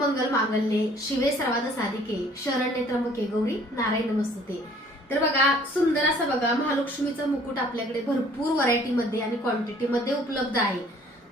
मंगल मांगल्ये शिवे सर्वाद साधिके शरण्य त्र्यंबके गौरी नारायण नमस्तुते. तर बघा सुंदर असं बघा महालक्ष्मीचा मुकुट आपल्याकडे भरपूर व्हरायटीमध्ये आणि क्वांटिटीमध्ये उपलब्ध आहे.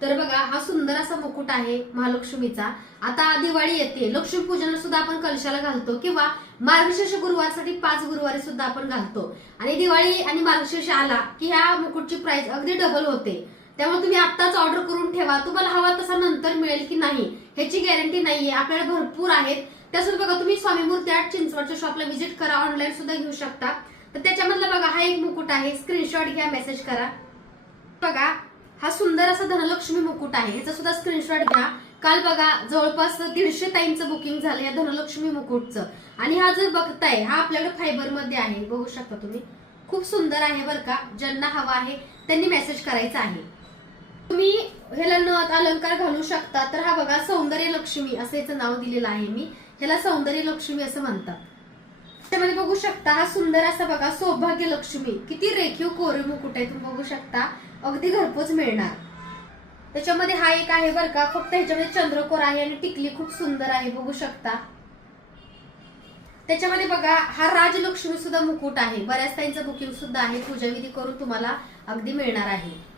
तर बघा हा सुंदर असा मुकुट आहे महालक्ष्मीचा. आता दिवाळी येते लक्ष्मीपूजन सुद्धा आपण कलशाला घालतो किंवा मार्गशीर्ष गुरुवारसाठी पाच गुरुवारी सुद्धा आपण घालतो. आणि दिवाळी आणि मार्गशीर्ष आला की ह्या मुकुटची प्राइस अगदी डबल होते. त्यामुळे तुम्ही आत्ताच ऑर्डर करून ठेवा. तुम्हाला हवा तसा नंतर मिळेल की नाही ह्याची गॅरंटी नाहीये. आपल्याला भरपूर आहेत. त्यासोबत बघा तुम्ही स्वामी मूर्ती आठ चिंचवडच्या शॉपला व्हिजिट करा ऑनलाईन सुद्धा घेऊ शकता. तर त्याच्यामधला बघा हा एक मुकुट आहे. स्क्रीनशॉट घ्या मेसेज करा. बघा हा सुंदर असा धनलक्ष्मी मुकुट आहे. ह्याचा सुद्धा स्क्रीनशॉट घ्या. काल बघा जवळपास दीडशे टाईमचं बुकिंग झालं या धनलक्ष्मी मुकुटचं. आणि हा जर बघताय हा आपल्याकडे फायबरमध्ये आहे. बघू शकता तुम्ही. खूप सुंदर आहे बरं का. ज्यांना हवा आहे त्यांनी मेसेज करायचा आहे. तुम्ही ह्याला नथ अलंकार घालू शकता. तर हा बघा सौंदर्य लक्ष्मी असं याचं नाव दिलेलं आहे मी. ह्याला सौंदर्य लक्ष्मी असं म्हणतात. त्यामध्ये बघू शकता हा सुंदर असा बघा सौभाग्य लक्ष्मी. किती रेखीव कोरीव मुकुट आहे तुम्ही बघू शकता. अगदी घरपोच मिळणार. त्याच्यामध्ये हा एक आहे बरं का फक्त ह्याच्यामध्ये चंद्रकोर आहे आणि टिकली खूप सुंदर आहे बघू शकता. त्याच्यामध्ये बघा हा राजलक्ष्मी सुद्धा मुकुट आहे. बऱ्याच ताईंचं बुकिंग सुद्धा आहे. पूजाविधी करून तुम्हाला अगदी मिळणार आहे.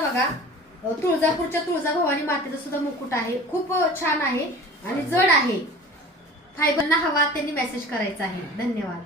बघा तुळजापूरच्या तुळजाभवानी मातेचं सुद्धा मुकुट आहे. खूप छान आहे आणि जड आहे. फायबरना हवा त्यांनी मेसेज करायचा आहे. धन्यवाद.